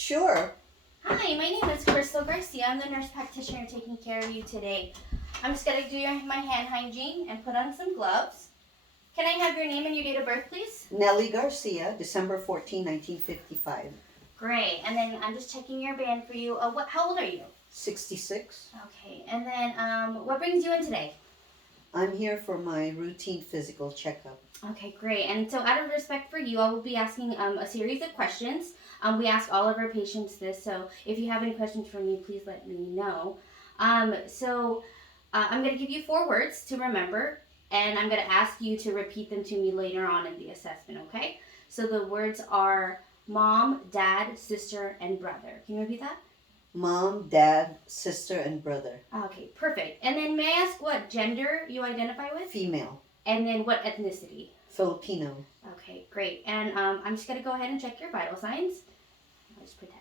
Sure. Hi, my name is Crystal Garcia. I'm the nurse practitioner taking care of you today. I'm just going to do my hand hygiene and put on some gloves. Can I have your name and your date of birth, please? Nellie Garcia, December 14, 1955. Great. And then I'm just checking your band for you. How old are you? 66. Okay. And then what brings you in today? I'm here for my routine physical checkup. Okay, great. And so out of respect for you, I will be asking a series of questions. We ask all of our patients this, so if you have any questions for me, please let me know. I'm going to give you 4 words to remember, and I'm going to ask you to repeat them to me later on in the assessment, okay? So the words are mom, dad, sister, and brother. Can you repeat that? Mom, dad, sister, and brother. Okay, perfect. And then may I ask what gender you identify with? Female. And then what ethnicity? Filipino. Okay, great. And I'm just going to go ahead and check your vital signs. I'll just pretend.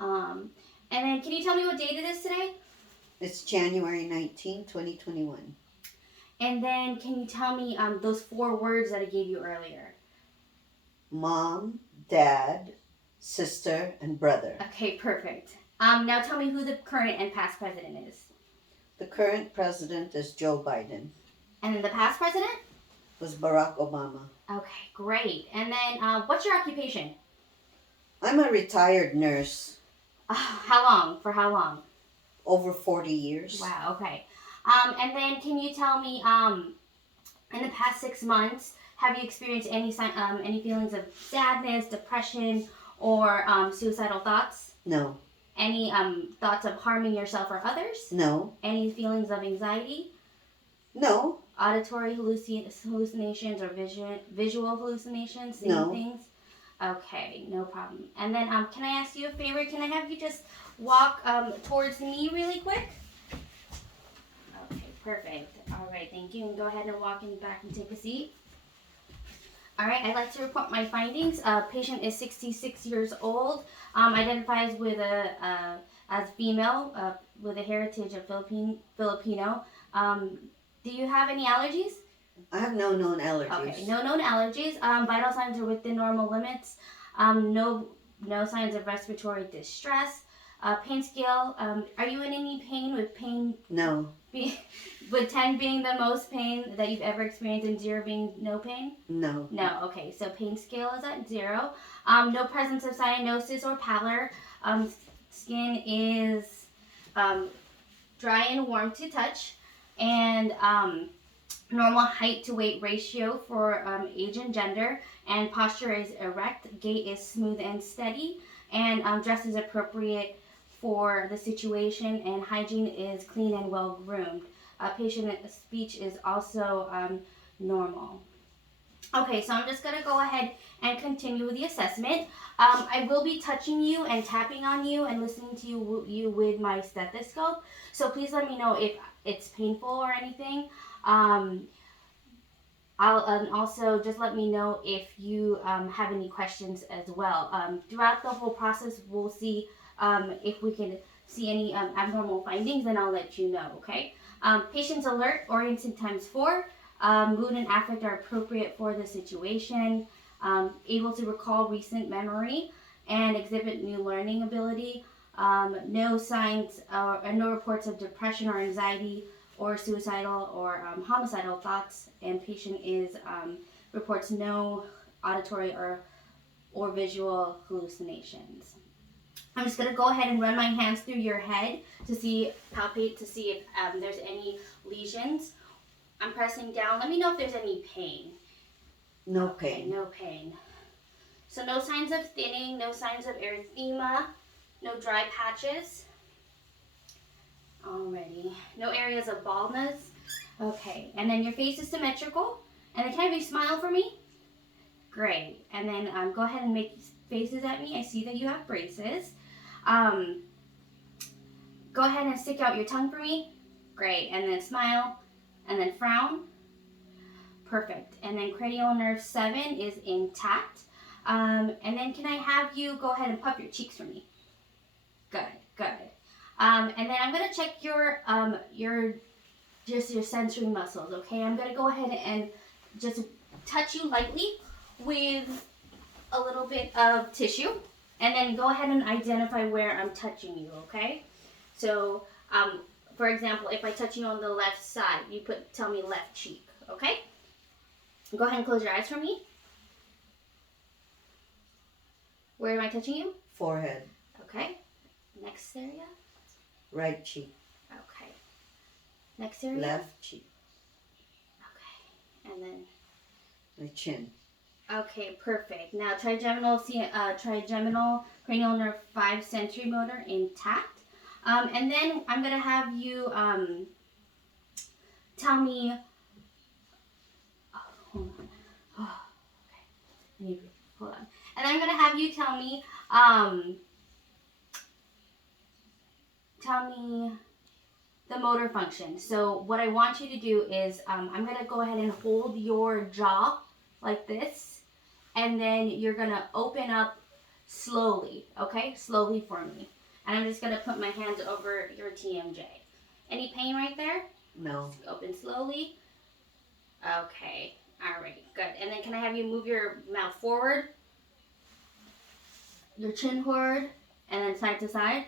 And then can you tell me what date it is today? It's January 19, 2021. And then can you tell me those 4 words that I gave you earlier? Mom, dad, sister, and brother. Okay, perfect. Now tell me who the current and past president is. The current president is Joe Biden. And then the past president? Was Barack Obama. Okay, great. And then what's your occupation? I'm a retired nurse. How long? For how long? Over 40 years. Wow, okay. And then can you tell me, in the past 6 months, have you experienced any feelings of sadness, depression, or suicidal thoughts? No. Any thoughts of harming yourself or others? No. Any feelings of anxiety? No. Auditory hallucinations or visual hallucinations? Seeing No. things? Okay, no problem. And then can I ask you a favor? Can I have you just walk towards me really quick? Okay, perfect. All right, thank you. And go ahead and walk in the back and take a seat. All right, I'd like to report my findings. Patient is 66 years old, identifies with as female, with a heritage of Filipino. Do you have any allergies? I have no known allergies. Okay, no known allergies. Vital signs are within normal limits. No signs of respiratory distress. Pain scale. Are you in any pain? With pain? No. With 10 being the most pain that you've ever experienced and 0 being no pain? No. No. Okay, so pain scale is at 0. No presence of cyanosis or pallor. Skin is dry and warm to touch, and normal height to weight ratio for age and gender, and posture is erect, gait is smooth and steady, and dress is appropriate for the situation, and hygiene is clean and well groomed. Patient speech is also normal. Okay, so I'm just going to go ahead and continue with the assessment. I will be touching you and tapping on you and listening to you with my stethoscope, so please let me know if it's painful or anything. And also just let me know if you have any questions as well. Throughout the whole process, we'll see if we can see any abnormal findings, and I'll let you know, okay? Patient's alert, oriented ×4. Mood and affect are appropriate for the situation. Able to recall recent memory and exhibit new learning ability. No signs and no reports of depression or anxiety or suicidal or homicidal thoughts, and patient reports no auditory or visual hallucinations. I'm just going to go ahead and run my hands through your head to palpate to see if there's any lesions. I'm pressing down. Let me know if there's any pain. No pain. No pain. So no signs of thinning, no signs of erythema, no dry patches. Alrighty. No areas of baldness. Okay. And then your face is symmetrical. And then can I have you smile for me? Great. And then go ahead and make faces at me. I see that you have braces. Go ahead and stick out your tongue for me. Great. And then smile. And then frown. Perfect. And then cranial nerve 7 is intact. And then can I have you go ahead and puff your cheeks for me? Good. And then I'm going to check your sensory muscles, okay? I'm going to go ahead and just touch you lightly with a little bit of tissue. And then go ahead and identify where I'm touching you, okay? So, for example, if I touch you on the left side, you tell me left cheek, okay? Go ahead and close your eyes for me. Where am I touching you? Forehead. Okay. Next area? Right cheek. Okay. Next area? Left cheek. Okay. And then? My chin. Okay, perfect. Now, trigeminal cranial nerve 5 sensory motor intact. And then I'm going to have you tell me... Oh, hold on. Oh, okay. Hold on. And I'm going to have you tell me the motor function. So what I want you to do is I'm going to go ahead and hold your jaw like this, and then you're going to open up slowly, okay? Slowly for me. And I'm just going to put my hands over your TMJ. Any pain right there? No. Open slowly. Okay. All right. Good. And then can I have you move your mouth forward? Your chin forward, and then side to side.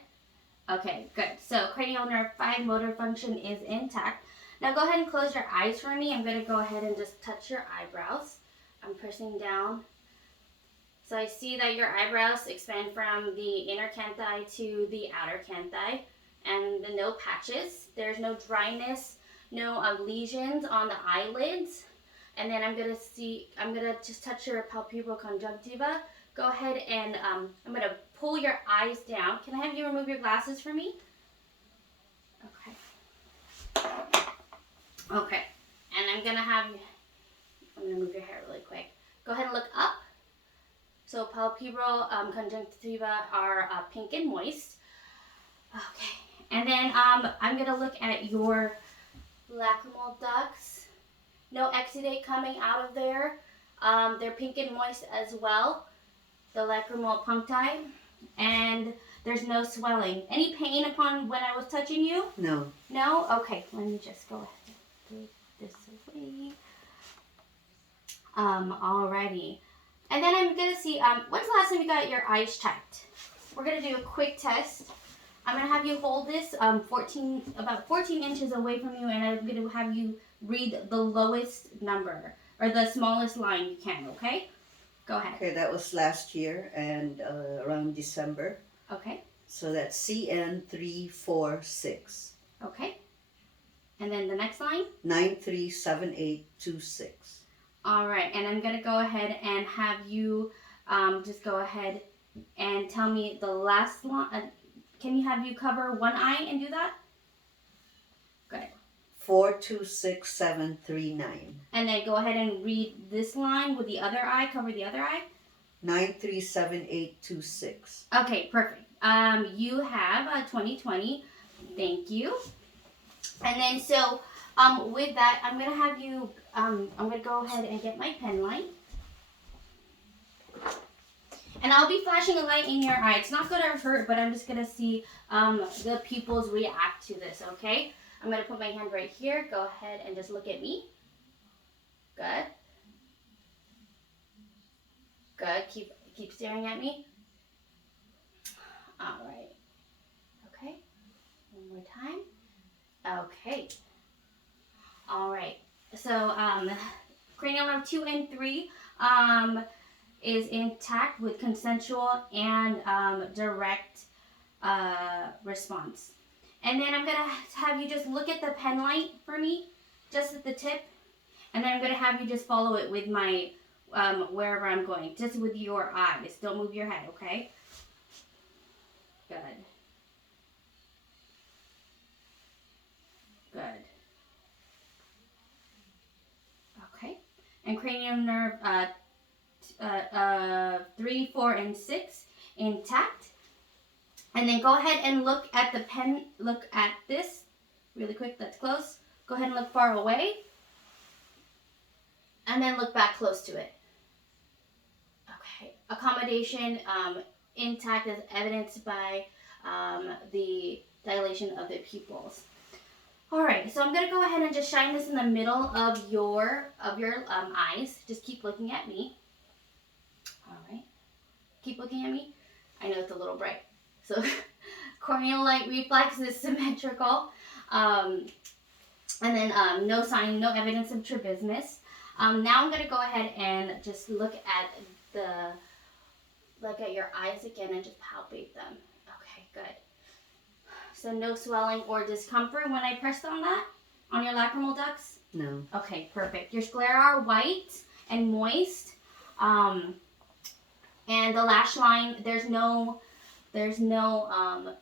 Okay, good. So cranial nerve 5 motor function is intact. Now go ahead and close your eyes for me. I'm going to go ahead and just touch your eyebrows. I'm pressing down. So I see that your eyebrows expand from the inner canthi to the outer canthi, and no patches. There's no dryness, no lesions on the eyelids. And then I'm going to just touch your palpebral conjunctiva. Go ahead and I'm going to pull your eyes down. Can I have you remove your glasses for me? Okay. Okay. And I'm going to move your hair really quick. Go ahead and look up. So palpebral conjunctiva are pink and moist. Okay. And then I'm going to look at your lacrimal ducts. No exudate coming out of there. They're pink and moist as well. The lacrimal puncti, and there's no swelling. Any pain upon when I was touching you? No. No? Okay, let me just go ahead and do this away. Alrighty. And then I'm gonna see, when's the last time you got your eyes checked? We're gonna do a quick test. I'm gonna have you hold this about 14 inches away from you, and I'm gonna have you read the lowest number, or the smallest line you can, okay? Go ahead. Okay, that was last year and around December. Okay. So that's CN346. Okay. And then the next line? 937826. All right. And I'm going to go ahead and have you just go ahead and tell me the last line. Can you have you cover one eye and do that? Good. 426739. And then go ahead and read this line with the other eye. Cover the other eye. 937826. Okay, perfect. You have 2020. Thank you. And then so with that, I'm gonna have you. I'm gonna go ahead and get my pen line. And I'll be flashing a light in your eye. It's not gonna hurt, but I'm just gonna see the pupils react to this. Okay. I'm going to put my hand right here. Go ahead and just look at me. Good. Good. Keep staring at me. All right. Okay. One more time. Okay. All right. So cranial nerve 2 and 3 is intact with consensual and direct response. And then I'm going to have you just look at the pen light for me, just at the tip. And then I'm going to have you just follow it with my, wherever I'm going, just with your eyes. Don't move your head, okay? Good. Good. Okay. And cranial nerve 3, 4, and 6 intact. And then go ahead and look at the pen, look at this really quick, that's close. Go ahead and look far away. And then look back close to it. Okay. Accommodation intact as evidenced by the dilation of the pupils. All right, so I'm going to go ahead and just shine this in the middle of your eyes. Just keep looking at me. All right. Keep looking at me. I know it's a little bright. So corneal light reflex is symmetrical. And then no sign, no evidence of strabismus. Now I'm going to go ahead and just look at your eyes again and just palpate them. Okay, good. So no swelling or discomfort when I pressed on that, on your lacrimal ducts? No. Okay, perfect. Your sclera are white and moist. And the lash line, there's no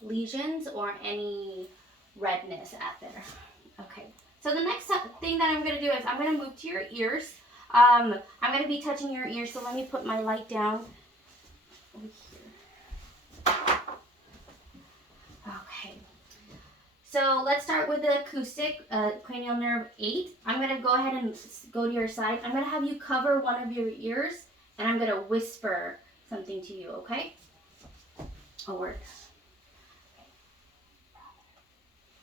lesions or any redness at there. Okay. So the next thing that I'm going to do is I'm going to move to your ears. I'm going to be touching your ears, so let me put my light down over here. Okay. So let's start with the acoustic, cranial nerve 8. I'm going to go ahead and go to your side. I'm going to have you cover one of your ears, and I'm going to whisper something to you, okay? A word.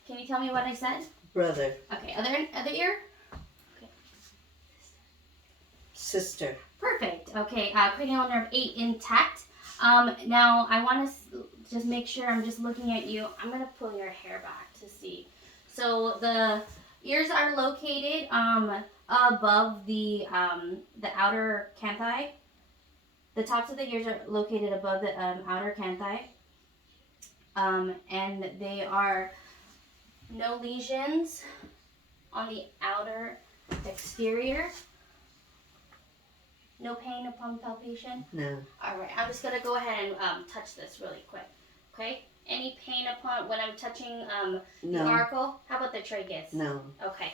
Can you tell me what I said? Brother. Okay, other ear? Okay. Sister. Perfect. Okay, cranial nerve 8 intact. Now I want to just make sure I'm just looking at you. I'm going to pull your hair back to see. So the ears are located above the outer canthi. The tops of the ears are located above the outer canthi. And they are no lesions on the outer exterior. No pain upon palpation? No. All right, I'm just going to go ahead and touch this really quick. Okay? Any pain upon when I'm touching the auricle? How about the tragus? No. Okay,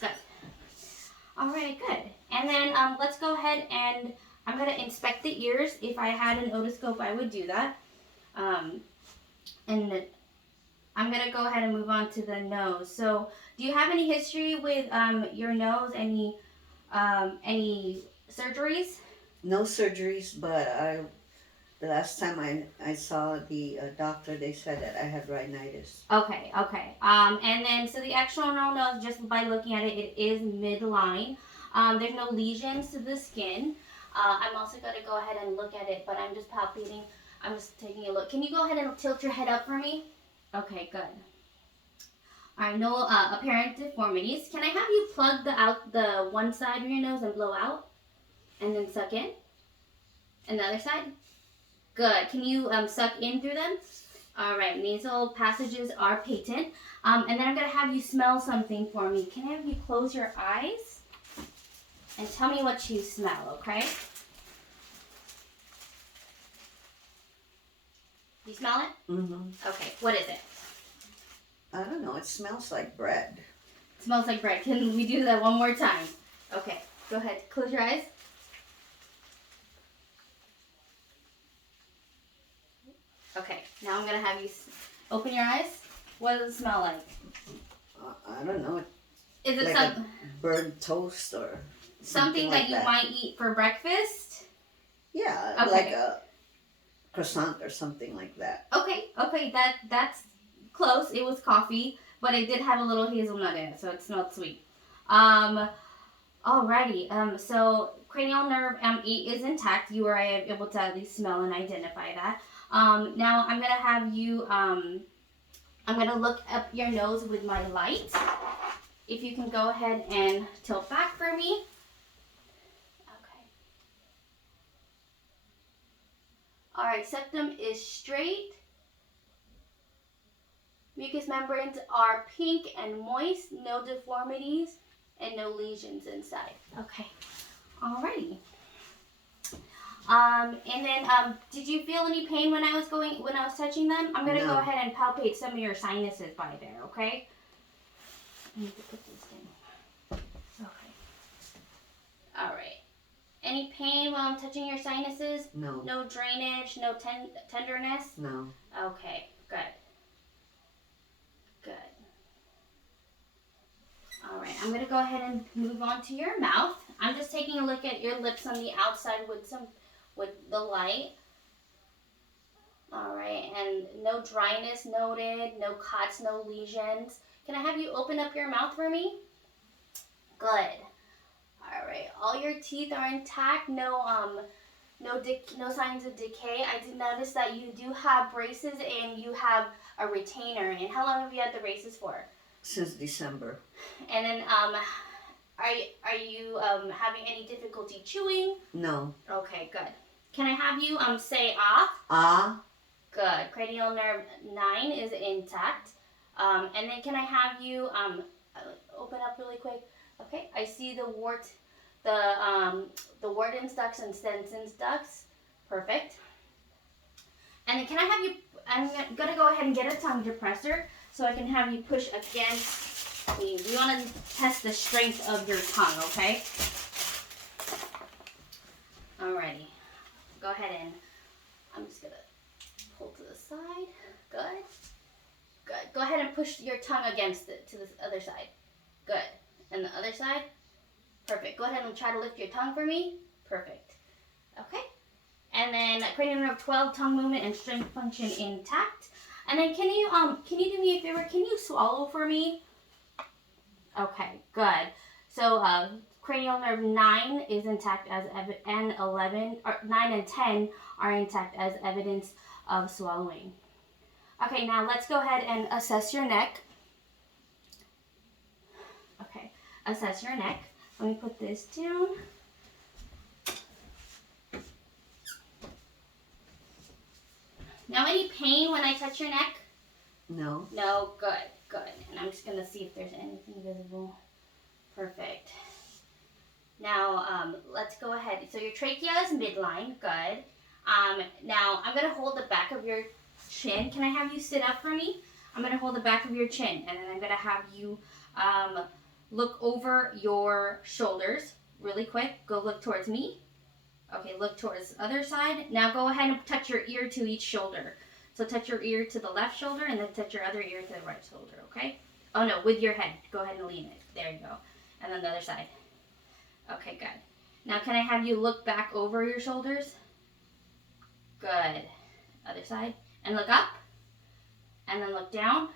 good. All right, good. And then let's go ahead and I'm going to inspect the ears. If I had an otoscope, I would do that. And I'm going to go ahead and move on to the nose. So, do you have any history with your nose? Any surgeries? No surgeries, but the last time I saw the doctor, they said that I had rhinitis. Okay. And then, so the external nose, just by looking at it, it is midline. There's no lesions to the skin. I'm also going to go ahead and look at it, but I'm just palpating. I'm just taking a look. Can you go ahead and tilt your head up for me? Okay, good. All right, no apparent deformities. Can I have you plug out the one side of your nose and blow out? And then suck in? And the other side? Good. Can you suck in through them? All right, nasal passages are patent. And then I'm going to have you smell something for me. Can I have you close your eyes? And tell me what you smell, okay? You smell it? Mm-hmm. Okay, what is it? I don't know. It smells like bread. It smells like bread. Can we do that one more time? Okay, go ahead. Close your eyes. Okay, now I'm going to have you open your eyes. What does it smell like? I don't know. Is it like a burnt toast or something that you might eat for breakfast? Yeah, okay. Like a croissant or something like that. Okay, that's close. It was coffee, but it did have a little hazelnut in it, so it smelled sweet. Alrighty. So cranial nerve 8 is intact. You were able to at least smell and identify that. Now I'm gonna have you. I'm gonna look up your nose with my light. If you can go ahead and tilt back for me. Okay. All right. Septum is straight. Mucous membranes are pink and moist, no deformities, and no lesions inside. Okay. Alrighty. And then, did you feel any pain when I was touching them? I'm gonna go ahead and palpate some of your sinuses by there. Okay. I need to put this in. Okay. All right. Any pain while I'm touching your sinuses? No. No drainage. No tenderness. No. Okay. Good. Good. All right, I'm going to go ahead and move on to your mouth. I'm just taking a look at your lips on the outside with the light. All right, and no dryness noted, no cuts, no lesions. Can I have you open up your mouth for me? Good. All right, all your teeth are intact. No No signs of decay. I did notice that you do have braces and you have a retainer. And how long have you had the braces for? Since December. And then are you having any difficulty chewing? No. Okay, good. Can I have you say ah? Ah. Good. Cranial nerve 9 is intact. And then can I have you open up really quick? Okay. I see the Warden's ducts and Stenson's ducts. Perfect. And then can I have you? I'm gonna go ahead and get a tongue depressor so I can have you push against me. We want to test the strength of your tongue. Okay. Alrighty. Go ahead and I'm just gonna pull to the side. Good. Good. Go ahead and push your tongue against it to the other side. Good. And the other side. Perfect. Go ahead and try to lift your tongue for me. Perfect. Okay. And then cranial nerve 12, tongue movement and strength function intact. And then can you do me a favor? Can you swallow for me? Okay. Good. So cranial nerve 9 is intact and 11 or 9 and 10 are intact as evidence of swallowing. Okay, now let's go ahead and assess your neck. Okay, assess your neck. Let me put this down. Now, any pain when I touch your neck? No. No, good, good. And I'm just gonna see if there's anything visible. Perfect. Now, let's go ahead. So your trachea is midline, good. Now, I'm gonna hold the back of your chin. Can I have you sit up for me? I'm gonna hold the back of your chin, and then I'm gonna have you look over your shoulders really quick. Go look towards me. Okay, look towards the other side. Now go ahead and touch your ear to each shoulder. So touch your ear to the left shoulder and then touch your other ear to the right shoulder, okay? Oh no, with your head. Go ahead and lean it. There you go. And then the other side. Okay, good. Now can I have you look back over your shoulders? Good. Other side. And look up. And then look down.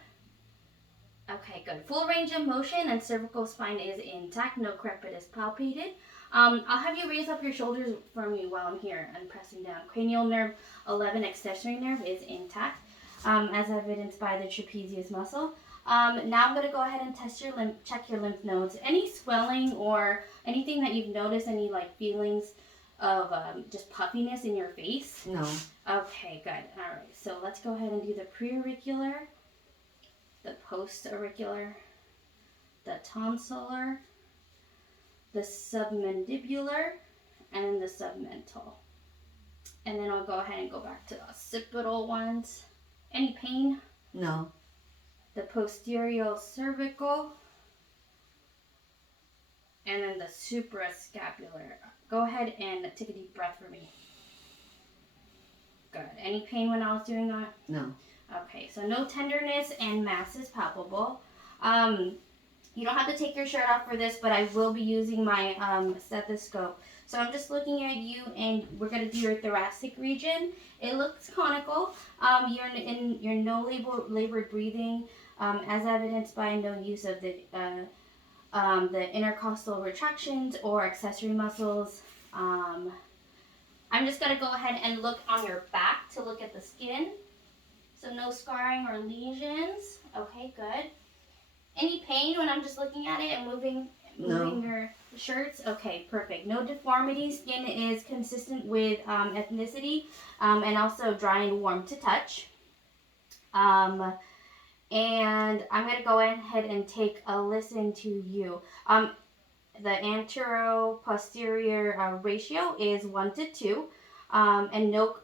Okay, good. Full range of motion and cervical spine is intact. No crepitus palpated. I'll have you raise up your shoulders for me while I'm here and pressing down. Cranial nerve 11 accessory nerve is intact, as evidenced by the trapezius muscle. Now I'm going to go ahead and test your check your lymph nodes. Any swelling or anything that you've noticed, any like feelings of just puffiness in your face? No. Okay, good. All right, so let's go ahead and do the preauricular, the postauricular, the tonsillar, the submandibular, and then the submental. And then I'll go ahead and go back to the occipital ones. Any pain? No. The posterior cervical, and then the suprascapular. Go ahead and take a deep breath for me. Good. Any pain when I was doing that? No. Okay, so no tenderness and mass is palpable. You don't have to take your shirt off for this, but I will be using my stethoscope. So I'm just looking at you, and we're going to do your thoracic region. It looks conical. You're no labored breathing, as evidenced by no use of the intercostal retractions or accessory muscles. I'm just going to go ahead and look on your back to look at the skin. So no scarring or lesions. Okay, good. Any pain when I'm just looking at it and moving your shirts? Okay, perfect. No deformity. Skin is consistent with ethnicity and also dry and warm to touch. And I'm going to go ahead and take a listen to you. The antero-posterior ratio is 1 to 2. And okay,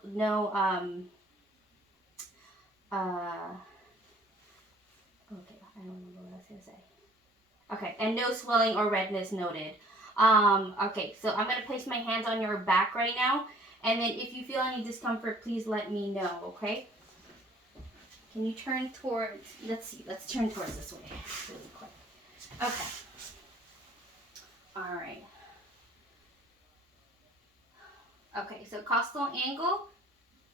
I don't remember what I was going to say. Okay, and no swelling or redness noted. Okay, so I'm going to place my hands on your back right now. And then if you feel any discomfort, please let me know, okay? Can you turn towards, let's turn towards this way really quick. Okay. All right. Okay, so costal angle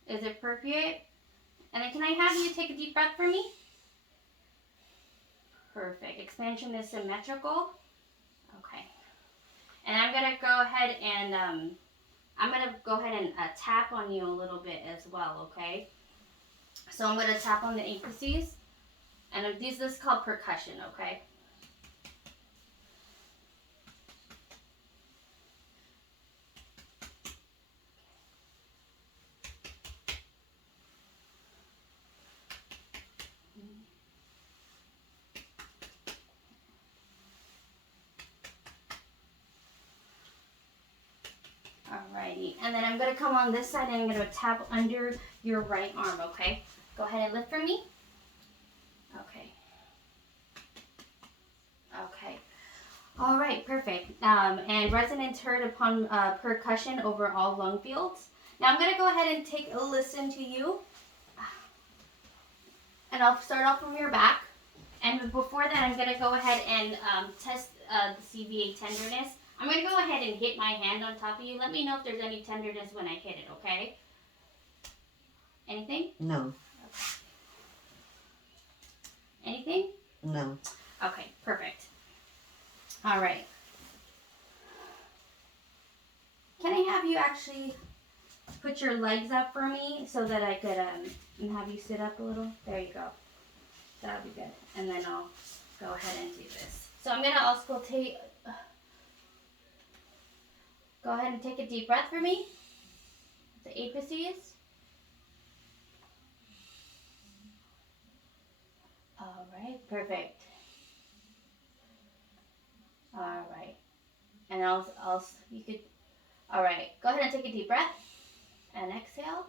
is appropriate. And then can I have you take a deep breath for me? Perfect. Expansion is symmetrical. Okay. And I'm going to go ahead and I'm going to go ahead and tap on you a little bit as well, okay? So I'm going to tap on the apices. And this is called percussion, okay? Alrighty. And then I'm going to come on this side and I'm going to tap under your right arm, okay? Go ahead and lift for me. Okay. Okay. All right, perfect. And resonance heard upon percussion over all lung fields. Now I'm going to go ahead and take a listen to you. And I'll start off from your back. And before that, I'm going to go ahead and test the CVA tenderness. I'm going to go ahead and hit my hand on top of you. Let me know if there's any tenderness when I hit it, okay? Anything? No. Okay. Anything? No. Okay, perfect. All right. Can I have you actually put your legs up for me so that I could have you sit up a little? There you go. That'll be good. And then I'll go ahead and do this. So I'm gonna also take. Go ahead and take a deep breath for me. The apices. All right, perfect. All right, and you could. All right, go ahead and take a deep breath and exhale.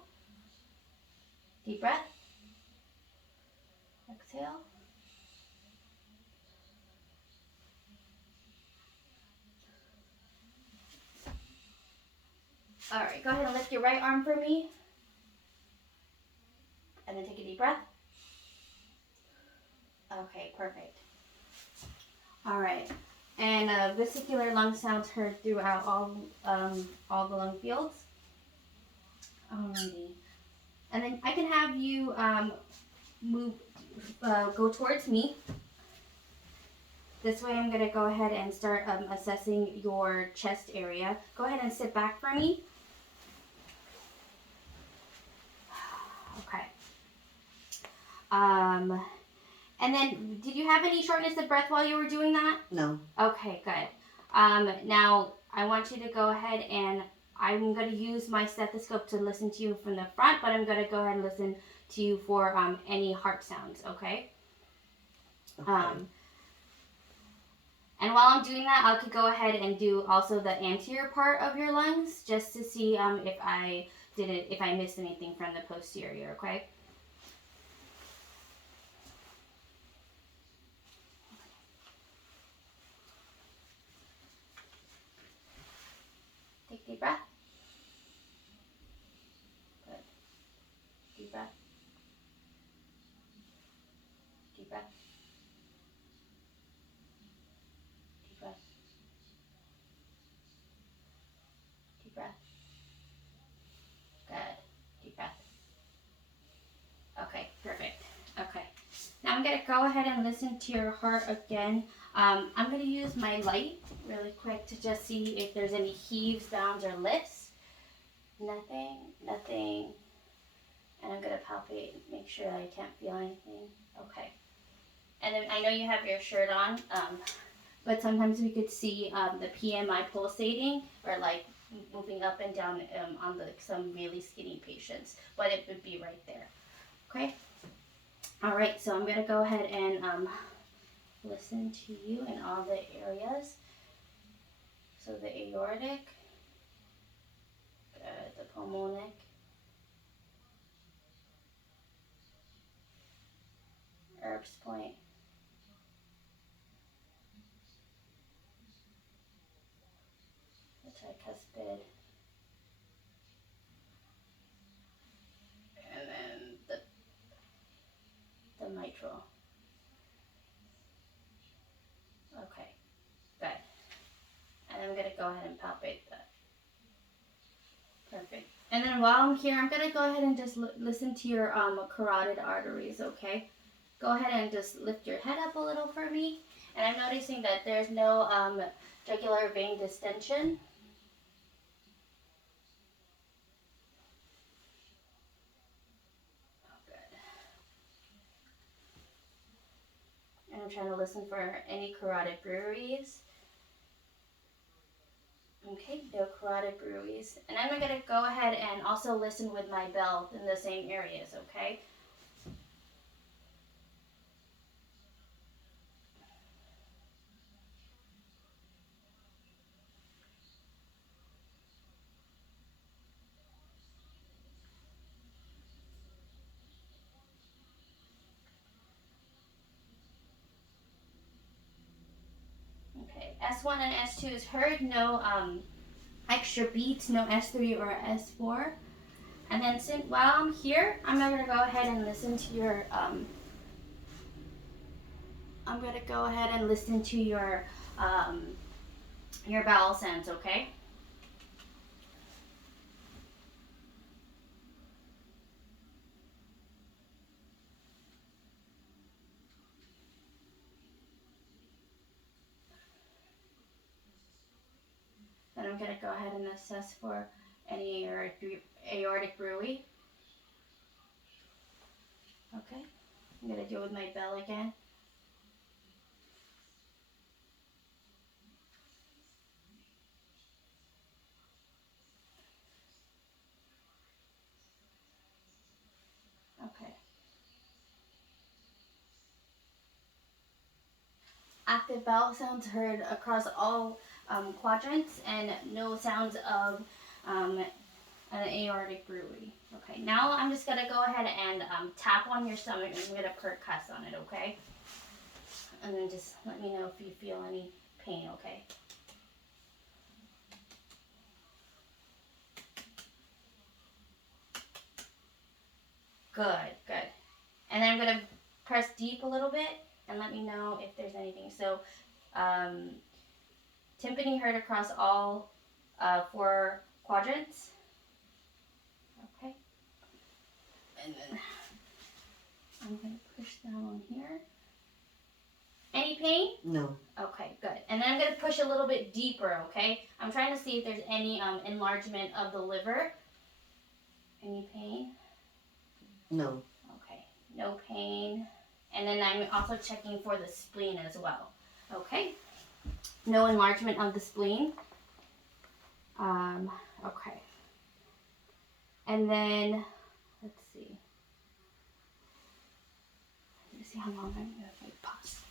Deep breath. Exhale. All right, go ahead and lift your right arm for me. And then take a deep breath. Okay, perfect. All right, and vesicular lung sounds heard throughout all the lung fields. Alrighty, and then I can have you go towards me. This way, I'm gonna go ahead and start assessing your chest area. Go ahead and sit back for me. Okay. And then, did you have any shortness of breath while you were doing that? No. Okay, good. Now, I want you to go ahead and I'm going to use my stethoscope to listen to you from the front, but I'm going to go ahead and listen to you for any heart sounds, okay? Okay. And while I'm doing that, I could go ahead and do also the anterior part of your lungs just to see if I missed anything from the posterior, okay? Take a deep breath. Good. Deep breath. Deep breath. Deep breath. Deep breath. Good. Deep breath. Okay, perfect. Okay. Now I'm going to go ahead and listen to your heart again. I'm going to use my light really quick to just see if there's any heaves, downs, or lifts. Nothing, nothing. And I'm going to palpate, make sure that I can't feel anything. Okay. And then I know you have your shirt on, but sometimes we could see the PMI pulsating or like moving up and down on some really skinny patients, but it would be right there. Okay. All right. So I'm gonna go ahead and listen to you in all the areas. So the aortic, the pulmonic, Erb's point, the tricuspid, and then the mitral. Okay, good. And I'm gonna go ahead and palpate that. Perfect. And then while I'm here, I'm gonna go ahead and just listen to your carotid arteries. Okay. Go ahead and just lift your head up a little for me. And I'm noticing that there's no jugular vein distension. I'm trying to listen for any carotid bruits. Okay, no carotid bruits. And I'm going to go ahead and also listen with my bell in the same areas, okay? Okay, S1 and S2 is heard, no extra beats, no S3 or S4. And then while I'm here, I'm going to go ahead and listen to I'm going to go ahead and listen to your vowel sounds, okay? Then I'm going to go ahead and assess for any aortic bruit. Okay, I'm going to do it with my bell again. Okay. Active vowel sounds heard across all quadrants and no sounds of an aortic bruit. Okay, now I'm just going to go ahead and tap on your stomach and I'm going to percuss on it, okay? And then just let me know if you feel any pain, okay? Good, good. And then I'm going to press deep a little bit and let me know if there's anything. So, timpani heard across all 4 quadrants. Okay. And then I'm going to push down on here. Any pain? No. Okay, good. And then I'm going to push a little bit deeper, okay? I'm trying to see if there's any enlargement of the liver. Any pain? No. Okay, no pain. And then I'm also checking for the spleen as well. Okay, no enlargement of the spleen. Okay. And then, let's see. Let me see how long I'm going to pause.